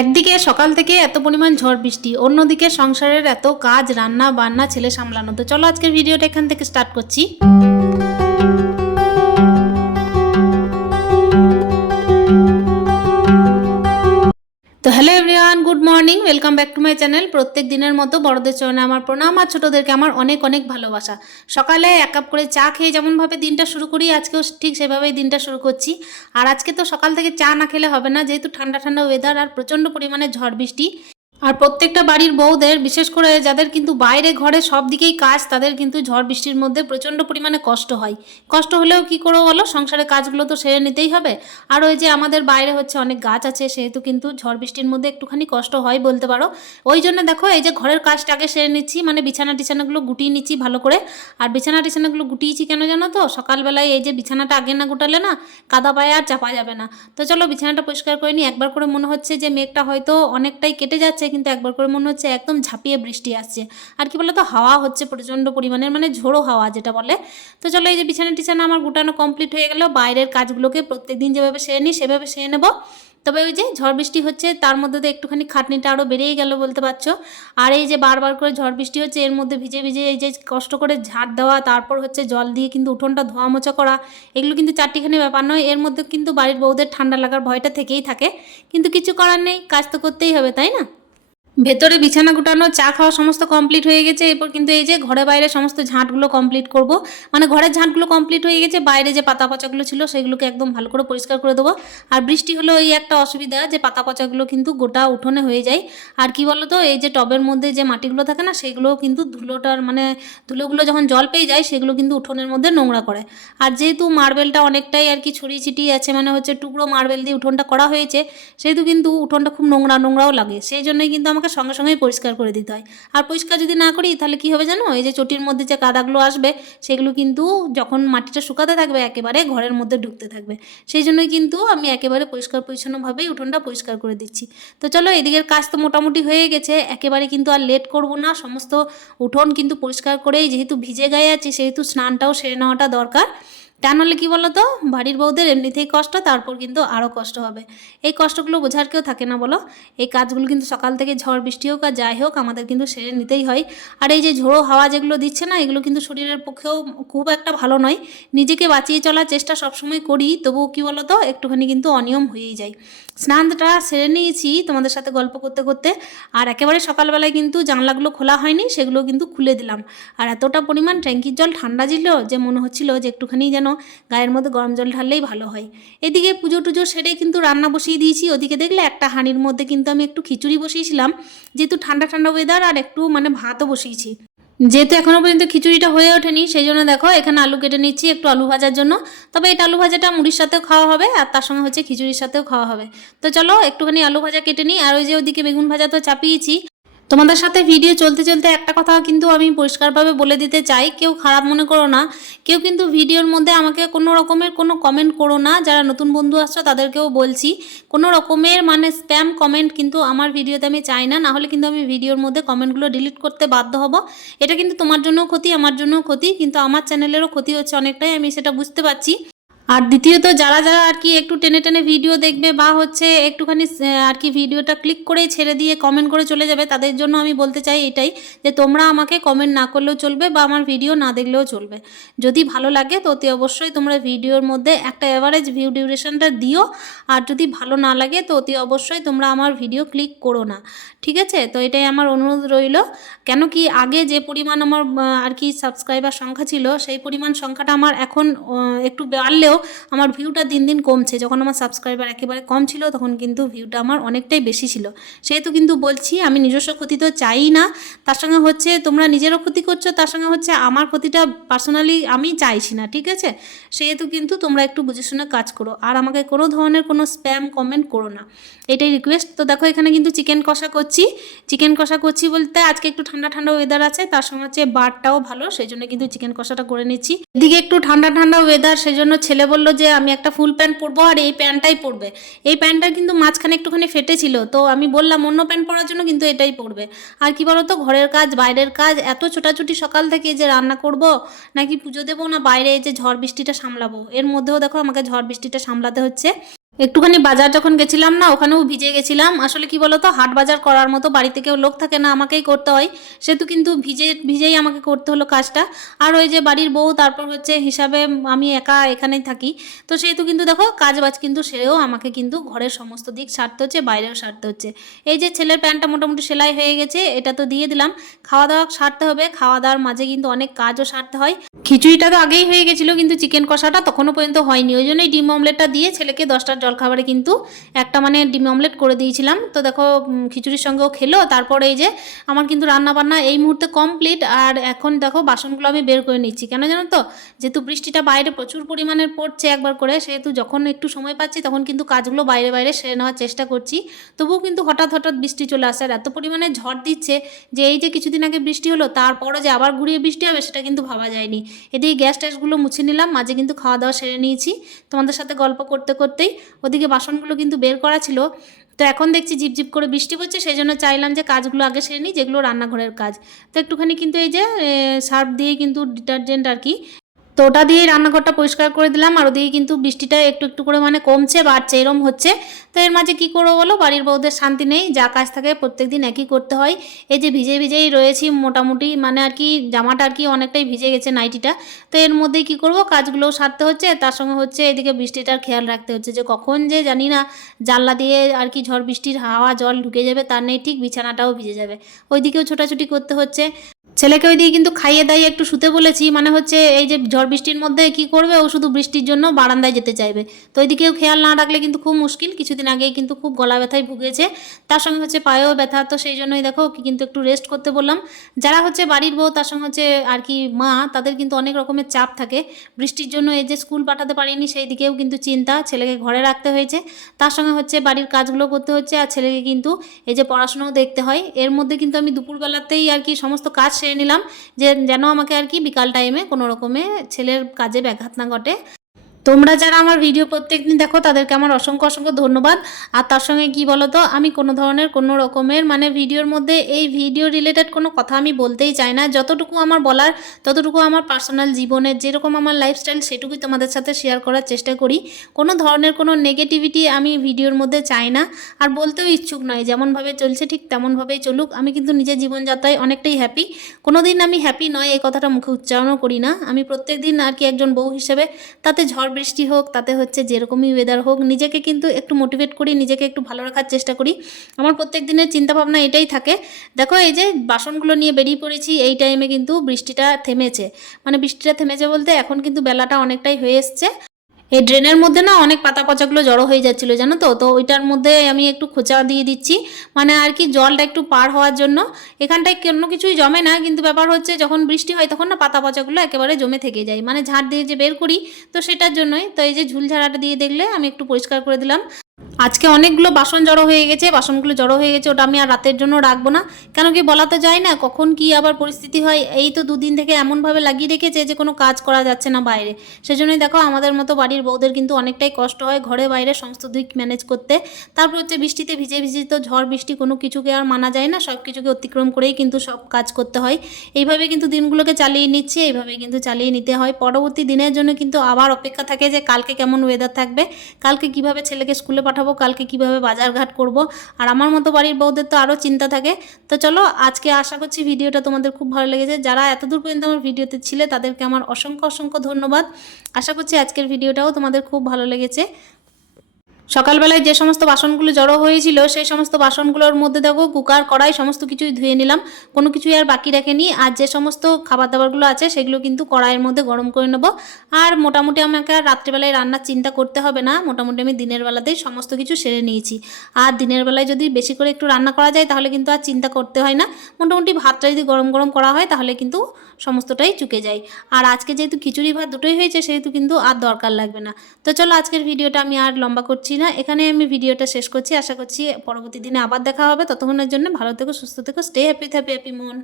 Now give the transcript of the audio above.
একদিকে সকাল থেকে এত পরিমাণ ঝড় বৃষ্টি, অন্যদিকে সংসারের এত কাজ, রান্না, বান্না, ছেলে সামলানো। তো চলো আজকের ভিডিওটা এখান থেকে স্টার্ট করছি। তো hello everyone, good morning, welcome back to my channel. প্রত্যেক দিনের মতো বড়দের চরণে আমার প্রণাম আর ছোটোদেরকে আমার অনেক অনেক ভালোবাসা। সকালে এক কাপ করে চা খেয়ে যেমনভাবে দিনটা শুরু করি, আজকেও ঠিক সেভাবেই দিনটা শুরু করছি। আর আজকে তো সকাল থেকে চা না খেলে হবে না, যেহেতু ঠান্ডা ঠান্ডা ওয়েদার আর প্রচণ্ড পরিমাণে ঝড় বৃষ্টি। আর প্রত্যেকটা বাড়ির বউদের, বিশেষ করে যাদের কিন্তু বাইরে ঘরে সব দিকেই কাজ, তাদের কিন্তু ঝড় বৃষ্টির মধ্যে প্রচণ্ড পরিমাণে কষ্ট হয়। কষ্ট হলেও কি করব বলো? সংসারের কাজগুলো তো সেরে নিতেই হবে। আর ওই যে আমাদের বাইরে হচ্ছে অনেক গাছ আছে, সেহেতু কিন্তু ঝড় বৃষ্টির মধ্যে একটুখানি কষ্ট হয় বলতে পারো। ওই জন্য দেখো, এই যে ঘরের কাজটা আগে সেরে নিচ্ছি মানে বিছানা টিছানাগুলো গুটিয়ে নিচ্ছি ভালো করে। আর বিছানা টিছানাগুলো গুটিয়েছি কেন জানো তো? সকালবেলায় এই যে বিছানাটা আগে না গুটালে না, কাদা পায়ে আর চাপা যাবে না। তো চলো বিছানাটা পরিষ্কার করে নিই। একবার করে মনে হচ্ছে যে মেঘটা হয়তো অনেকটাই কেটে যাচ্ছে কিন্তু একবার করে মনে হচ্ছে একদম ঝাঁপিয়ে বৃষ্টি আসছে। আর কি বলো তো হাওয়া হচ্ছে প্রচণ্ড পরিমাণের মানে ঝোড়ো হাওয়া যেটা বলে। তো চলো এই যে বিছানা টিছানা আমার গুটানো কমপ্লিট হয়ে গেল। বাইরের কাজগুলোকে প্রত্যেকদিন যেভাবে সেরে নিই, সেভাবে সেরে নেব। তবে ওই যে ঝড় বৃষ্টি হচ্ছে, তার মধ্যে তো একটুখানি খাটনিটা আরও বেড়েই গেল বলতে পারছ। আর এই যে বারবার করে ঝড় বৃষ্টি হচ্ছে, এর মধ্যে ভিজে ভিজে এই যে কষ্ট করে ঝাড় দেওয়া, তারপর হচ্ছে জল দিয়ে কিন্তু উঠোনটা ধোয়া মোছা করা, এগুলো কিন্তু চারটিখানি ব্যাপার নয়। এর মধ্যে কিন্তু বাড়ির বউদের ঠান্ডা লাগার ভয়টা থেকেই থাকে। কিন্তু কিছু করার নেই, কাজ তো করতেই হবে, তাই না? ভেতরে বিছানা গুটানো, চা খাওয়া সমস্ত কমপ্লিট হয়ে গেছে। এরপর কিন্তু এই যে ঘরে বাইরে সমস্ত ঝাঁটগুলো কমপ্লিট করব। মানে ঘরের ঝাঁটগুলো কমপ্লিট হয়ে গেছে, বাইরে যে পাতা পচাগুলো ছিল সেগুলোকে একদম ভালো করে পরিষ্কার করে দেবো। আর বৃষ্টি হলো এই একটা অসুবিধা যে পাতা পচাগুলো কিন্তু গোটা উঠোনে হয়ে যায়। আর কি বলো তো এই যে টবের মধ্যে যে মাটিগুলো থাকে না, সেগুলোও কিন্তু ধুলোটার মানে ধুলোগুলো যখন জল পেয়ে যায়, সেগুলো কিন্তু উঠোনের মধ্যে নোংরা করে। আর যেহেতু মার্বেলটা অনেকটাই আর কি ছড়িয়ে ছিটিয়ে আছে মানে হচ্ছে টুকরো মার্বেল দিয়ে উঠোনটা করা হয়েছে, সেহেতু কিন্তু উঠোনটা খুব নোংরা নোংরাও লাগে। সেই জন্যই কিন্তু আমাকে সঙ্গে সঙ্গেই পরিষ্কার করে দিতে হয়। আর পরিষ্কার যদি না করি, তাহলে কি হবে জানো? এই যে চটির মধ্যে যে কাদাগুলো আসবে, সেগুলো কিন্তু যখন মাটিটা শুকাতে থাকবে, একেবারে ঘরের মধ্যে ঢুকতে থাকবে। সেই জন্যই কিন্তু আমি একেবারে পরিষ্কার পরিচ্ছন্নভাবেই উঠোনটা পরিষ্কার করে দিচ্ছি। তো চলো, এদিকের কাজ তো মোটামুটি হয়ে গেছে। একেবারে কিন্তু আর লেট করব না। সমস্ত উঠোন কিন্তু পরিষ্কার করেই যেহেতু ভিজে গায়ে আছে, সেহেতু স্নানটাও সেরে নেওয়াটা দরকার। তা নাহলে কী বলো তো বাড়ির বউদের এমনিতেই কষ্ট, তারপর কিন্তু আরও কষ্ট হবে। এই কষ্টগুলো বোঝার কেউ থাকে না বলো। এই কাজগুলো কিন্তু সকাল থেকে ঝড়, বৃষ্টি হোক আর যাই হোক, আমাদের কিন্তু সেরে নিতেই হয়। আর এই যে ঝোড়ো হাওয়া যেগুলো দিচ্ছে না, এগুলো কিন্তু শরীরের পক্ষেও খুব একটা ভালো নয়। নিজেকে বাঁচিয়ে চলার চেষ্টা সবসময় করি, তবুও কী বলো তো একটুখানি কিন্তু অনিয়ম হয়েই যায়। স্নানটা সেরে নিয়েছি তোমাদের সাথে গল্প করতে করতে। আর একেবারে সকালবেলায় কিন্তু জানলাগুলো খোলা হয়নি, সেগুলো কিন্তু খুলে দিলাম। আর এতটা পরিমাণ ট্যাঙ্কির জল ঠান্ডা ছিল যে মনে হচ্ছিল যে একটুখানি যেন গায়ের মধ্যে গরম জল ঢাললেই ভালো হয়। এদিকে পুজো টুজো সেরে কিন্তু রান্না বসিয়ে দিয়েছি। ওদিকে দেখলে একটা হাঁড়ির মধ্যে কিন্তু আমি একটু খিচুড়ি বসিয়েছিলাম। যেহেতু ঠান্ডা ঠান্ডা ওয়েদার আর একটু মানে ভাতও বসিয়েছি। যেহেতু এখনও পর্যন্ত খিচুড়িটা হয়ে ওঠেনি, সেই জন্য দেখো এখানে আলু কেটে নিচ্ছি একটু আলু ভাজার জন্য। তবে এটা আলু ভাজাটা মুড়ির সাথেও খাওয়া হবে আর তার সঙ্গে হচ্ছে খিচুড়ির সাথেও খাওয়া হবে। তো চলো একটুখানি আলু ভাজা কেটে নিই। আর ওই যে ওদিকে বেগুন ভাজা তো চাপিয়েছি। তোমাদের সাথে ভিডিও চলতে চলতে একটা কথা কিন্তু আমি পরিষ্কারভাবে বলে দিতে চাই। কেউ খারাপ মনে করো না। কেউ কিন্তু ভিডিওর মধ্যে আমাকে কোনো রকমের কোনো কমেন্ট করো না। যারা নতুন বন্ধু আসছো তাদেরকেও বলছি, কোনো রকমের মানে স্প্যাম কমেন্ট কিন্তু আমার ভিডিওতে আমি চাই না। নাহলে কিন্তু আমি ভিডিওর মধ্যে কমেন্টগুলো ডিলিট করতে বাধ্য হব। এটা কিন্তু তোমার জন্যও ক্ষতি, আমার জন্যও ক্ষতি, কিন্তু আমার চ্যানেলেরও ক্ষতি হচ্ছে অনেকটাই, আমি সেটা বুঝতে পারছি। আর দ্বিতীয়ত যারা যারা আর কি একটু টেনে টেনে ভিডিও দেখবে বা হচ্ছে একটুখানি আর কি ভিডিওটা ক্লিক করে ছেড়ে দিয়ে কমেন্ট করে চলে যাবে, তাদের জন্য আমি বলতে চাই এটাই যে তোমরা আমাকে কমেন্ট না করলেও চলবে বা আমার ভিডিও না দেখলেও চলবে। যদি ভালো লাগে তো অতি অবশ্যই তোমরা ভিডিওর মধ্যে একটা অ্যাভারেজ ভিউ ডিউরেশনটা দিও, আর যদি ভালো না লাগে তো অতি অবশ্যই তোমরা আমার ভিডিও ক্লিক করো না। ঠিক আছে? তো এটাই আমার অনুরোধ রইল। কেন কি আগে যে পরিমাণ আমার আর কি সাবস্ক্রাইবার সংখ্যা ছিল, সেই পরিমাণ সংখ্যাটা আমার এখন একটু বাড়লেও আমার ভিউটা দিন দিন কমছে। যখন আমার সাবস্ক্রাইবার একেবারে কম ছিল, তখন কিন্তু ভিউটা আমার অনেকটাই বেশি ছিল। সেহেতু কিন্তু বলছি, আমি নিজস্ব ক্ষতি তো চাই না। তার সঙ্গে হচ্ছে, তোমরা নিজেরও ক্ষতি করছ, তার সঙ্গে হচ্ছে, আমার ক্ষতিটা পার্সোনালি আমি চাইছি না, ঠিক আছে? সেহেতু কিন্তু তোমরা একটু বুঝে শুনে কাজ করো। আর আমাকে কোনো ধরনের কোনো স্প্যাম কমেন্ট করো না। এটাই রিকোয়েস্ট তো দেখো, এখানে কিন্তু চিকেন কষা করছি। চিকেন কষা করছি বলতে, আজকে একটু ঠান্ডা ঠান্ডা ওয়েদার আছে, তার সঙ্গে হচ্ছে বারটাও ভালো, সেই জন্য কিন্তু চিকেন কষাটা করে নিচ্ছি। এদিকে একটু ঠান্ডা ঠান্ডা ওয়েদার সেই জন্য ছেলে বলল যে, আমি একটা ফুল প্যান্ট পরবো আর এই প্যান্টটাই পরবে। এই প্যান্টটা কিন্তু মাঝখানে একটুখানি ফেটেছিল, তো আমি বললাম, অন্য প্যান্ট পরার জন্য কিন্তু এটাই পরবে। আর কি বলতো, ঘরের কাজ, বাইরের কাজ, এত ছোটাছুটি সকাল থেকে যে রান্না করব, নাকি পুজো দেবো না বাইরে যে ঝড় বৃষ্টিটা সামলাবো? এর মধ্যেও দেখো আমাকে ঝড় বৃষ্টিটা সামলাতে হচ্ছে। একটুখানি বাজার যখন গেছিলাম না, ওখানেও ভিজে গেছিলাম। আসলে কি বলতো, হাট বাজার করার মতো বাড়িতে কেউ লোক থাকে না, আমাকেই করতে হয়। সেহেতু কিন্তু ভিজে, ভিজেই আমাকে করতে হলো কাজটা। আর ওই যে বাড়ির বউ, তারপর হচ্ছে হিসাবে আমি একা এখানেই থাকি। তো সেহেতু কিন্তু দেখো কাজ বাজ কিন্তু সেরেও আমাকে কিন্তু ঘরের সমস্ত দিক সারতে হচ্ছে, বাইরেও সারতে হচ্ছে। এই যে ছেলের প্যান্টটা মোটামুটি সেলাই হয়ে গেছে, এটা তো দিয়ে দিলাম। খাওয়া দাওয়া সারতে হবে খাওয়া দাওয়ার মাঝে কিন্তু অনেক কাজও সারতে হয়। খিচুড়িটা তো আগেই হয়ে গেছিল, কিন্তু চিকেন কষাটা তখনও পর্যন্ত হয়নি। ওই জন্যই ডিম অমলেটটা দিয়ে ছেলেকে দশটার জলখাবারে কিন্তু একটা মানে ডিম অমলেট করে দিয়েছিলাম। তো দেখো খিচুড়ির সঙ্গেও খেলো। তারপরে এই যে আমার কিন্তু রান্না বান্না এই মুহূর্তে কমপ্লিট আর এখন দেখো, বাসনগুলো আমি বের করে নিচ্ছি। কেন জানো তো? যেহেতু বৃষ্টিটা বাইরে প্রচুর পরিমাণে পড়ছে একবার করে, সেহেতু যখন একটু সময় পাচ্ছি, তখন কিন্তু কাজগুলো বাইরে বাইরে সেরে নেওয়ার চেষ্টা করছি। তবুও কিন্তু হঠাৎ হঠাৎ বৃষ্টি চলে আসে। আর এত পরিমাণে ঝড় দিচ্ছে যে এই যে কিছুদিন আগে বৃষ্টি হলো তারপরে যে আবার ঘুরিয়ে বৃষ্টি হবে, সেটা কিন্তু ভাবা যায়নি। এদিকে গ্যাস ট্যাসগুলো মুছে নিলাম। মাঝে কিন্তু খাওয়া দাওয়া সেরে নিয়েছি। তোমাদের সাথে গল্প করতে করতেই ওদিকে বাসনগুলো কিন্তু বের করা ছিল। তো এখন দেখছি ঝিপঝিপ করে বৃষ্টি পড়ছে সেই জন্য চাইলাম যে কাজগুলো আগে সেরে নিই, যেগুলো রান্নাঘরের কাজ। তো একটুখানি কিন্তু এই যে সার্ফ দিয়ে কিন্তু ডিটারজেন্ট আর কি তো ওটা দিয়েই রান্নাঘরটা পরিষ্কার করে দিলাম, আর ওদিকে কিন্তু বৃষ্টিটা একটু একটু করে মানে কমছে বাড়ছে এরম হচ্ছে। তো এর মাঝে কী করব বলো? বাড়ির বউদের শান্তি নেই, যা কাজ থাকে প্রত্যেক দিন একই করতে হয়। এই যে ভিজে ভিজেই রয়েছি মোটামুটি মানে আর কি জামাটা আর কি অনেকটাই ভিজে গেছে নাইটিটা। তো এর মধ্যেই কী করব? কাজগুলোও সারতে হচ্ছে, তার সঙ্গে হচ্ছে এদিকে বৃষ্টিটার খেয়াল রাখতে হচ্ছে যে কখন যে জানি না, জানলা দিয়ে আর কি ঝড় বৃষ্টির হাওয়া জল ঢুকে যাবে, তার নেই ঠিক বিছানাটাও ভিজে যাবে। ওইদিকেও ছোটাছুটি করতে হচ্ছে। ছেলেকে ওই ওইদিকে কিন্তু খাইয়ে দাইয়ে একটু শুতে বলেছি মানে হচ্ছে এই যে ঝড় বৃষ্টির মধ্যে কি করবে, ও শুধু বৃষ্টির জন্য বারান্দায় যেতে চাইবে। তো ওইদিকেও খেয়াল না রাখলে কিন্তু খুব মুশকিল, কিছুদিন আগেই কিন্তু খুব গলা ব্যথায় ভুগেছে। তার সঙ্গে হচ্ছে পায়েও ব্যথা, তো সেই জন্যই দেখো ওকে কিন্তু একটু রেস্ট করতে বললাম। যারা হচ্ছে বাড়ির বউ, তার সঙ্গে হচ্ছে আর কি মা, তাদের কিন্তু অনেক রকমের চাপ থাকে। বৃষ্টির জন্য এই যে স্কুল পাঠাতে পারিনি, সেই দিকেও কিন্তু চিন্তা, ছেলেকে ঘরে রাখতে হয়েছে। তার সঙ্গে হচ্ছে বাড়ির কাজগুলো করতে হচ্ছে, আর ছেলেকে কিন্তু এই যে পড়াশোনাও দেখতে হয়। এর মধ্যে কিন্তু আমি দুপুরবেলাতেই আর কি সমস্ত কাজ নিলাম যে যেন আমাকে আর কি বিকাল টাইমে কোনো রকমে ছেলের কাজে ব্যাঘাত না ঘটে। তোমরা যারা আমার ভিডিও প্রত্যেক দিন দেখো, তাদেরকে আমার অসংখ্য অসংখ্য ধন্যবাদ। আর তার সঙ্গে কি বলো তো আমি কোনো ধরনের, কোনো রকমের মানে ভিডিওর মধ্যে এই ভিডিও রিলেটেড কোনো কথা আমি বলতেই চাই না। যতটুকু আমার বলার, ততটুকু আমার পার্সোনাল জীবনের যেরকম আমার লাইফস্টাইল সেটুকুই তোমাদের সাথে শেয়ার করার চেষ্টা করি। কোনো ধরনের কোনো নেগেটিভিটি আমি ভিডিওর মধ্যে চাই না। আর বলতেও ইচ্ছুক নয়, যেমনভাবে চলছে, ঠিক তেমনভাবেই চলুক। আমি কিন্তু নিজের জীবনযাত্রায় অনেকটাই হ্যাপি কোনো দিন আমি হ্যাপি নয়, এই কথাটা মুখে উচ্চারণও করি না। আমি প্রত্যেক দিন আর কি একজন বউ হিসেবে তাতে ঝড় বৃষ্টি হোক, তাতে হচ্ছে যেরকমই ওয়েদার হোক, নিজেকে কিন্তু একটু মোটিভেট করি, নিজেকে একটু ভালো রাখার চেষ্টা করি। আমার প্রত্যেক দিনের চিন্তাভাবনা এটাই থাকে। দেখো, এই যে বাসনগুলো নিয়ে বেরিয়ে পড়েছি, এই টাইমে কিন্তু বৃষ্টিটা থেমেছে। মানে বৃষ্টিটা থেমেছে বলতে এখন কিন্তু বেলাটা অনেকটাই হয়ে এসছে। এই ড্রেনের মধ্যে না অনেক পাতা পচাগুলো জড়ো হয়ে যাচ্ছিল, জানো তো? তো ওইটার মধ্যে আমি একটু খোঁচা দিয়ে দিচ্ছি। মানে আর কি জলটা একটু পার হওয়ার জন্য। এখানটায় কোনো কিছুই জমে না, কিন্তু ব্যাপার হচ্ছে যখন বৃষ্টি হয় তখন না পাতা পচাগুলো একেবারে জমে থেকে যায়। মানে ঝাড় দিয়ে যে বের করি, তো সেটার জন্যই। তো এই যে ঝুলঝাড়াটা দিয়ে দেখলে আমি একটু পরিষ্কার করে দিলাম। আজকে অনেকগুলো বাসন জড়ো হয়ে গেছে, বাসনগুলো জড়ো হয়ে গেছে, ওটা আমি আর রাতের জন্য রাখব না। কেন কি বলা তো যায় না, কখন কি আবার পরিস্থিতি হয়, এই তো দুদিন থেকে এমনভাবে লাগিয়ে রেখেছে যে কোনো কাজ করা যাচ্ছে না বাইরে। সেজন্যই দেখো আমাদের মতো বাড়ির বউদের কিন্তু অনেকটাই কষ্ট হয় ঘরে বাইরে সমস্ত দিক ম্যানেজ করতে। তারপর হচ্ছে বৃষ্টিতে ভিজে ভিজে তো ঝড়, বৃষ্টি কোনো কিছুকে আর মানা যায় না সব কিছুকে অতিক্রম করেই কিন্তু সব কাজ করতে হয়। এইভাবে কিন্তু দিনগুলোকে চালিয়ে নিচ্ছে, এইভাবে কিন্তু চালিয়ে নিতে হয়। পরবর্তী দিনের জন্য কিন্তু আবার অপেক্ষা থাকে যে কালকে কেমন ওয়েদার থাকবে, কালকে কীভাবে ছেলেকে স্কুলে পাঠাবো, কালকে কীভাবে বাজারঘাট করব। আর আমার মতো বাড়ির বউদের তো আরও চিন্তা থাকে। তো চলো, আজকে আশা করছি ভিডিওটা তোমাদের খুব ভালো লেগেছে। যারা এতদূর পর্যন্ত আমার ভিডিওতে ছিলে, তাদেরকে আমার অসংখ্য অসংখ্য ধন্যবাদ। আশা করছি আজকের ভিডিওটাও তোমাদের খুব ভালো লেগেছে। সকালবেলায় যে সমস্ত বাসনগুলো জড়ো হয়েছিল, সেই সমস্ত বাসনগুলোর মধ্যে দেখো কুকার, কড়াই সমস্ত কিছুই ধুয়ে নিলাম। কোনো কিছুই আর বাকি রাখেনি। আর যে সমস্ত খাবার দাবারগুলো আছে, সেগুলো কিন্তু কড়াইয়ের মধ্যে গরম করে নেব। আর মোটামুটি আমাকে আর রাত্রিবেলায় রান্নার চিন্তা করতে হবে না। মোটামুটি আমি দিনের বেলাতেই সমস্ত কিছু সেরে নিয়েছি। আর দিনের বেলায় যদি বেশি করে একটু রান্না করা যায়, তাহলে কিন্তু আর চিন্তা করতে হয় না। মোটামুটি ভাতটা যদি গরম গরম করা হয়, তাহলে কিন্তু সমস্তটাই চুকে যায়। আর আজকে যেহেতু খিচুড়ি ভাত দুটোই হয়েছে, সেহেতু কিন্তু আর দরকার লাগবে না। তো চলো আজকের ভিডিওটা আমি আর লম্বা করছি না এখানে আমি ভিডিওটা শেষ করছি। আশা করছি পরবর্তী দিনে আবার দেখা হবে। ততক্ষণের জন্য ভালো থেকো, সুস্থ থেকো স্টে হ্যাপি হ্যাপি হ্যাপি মন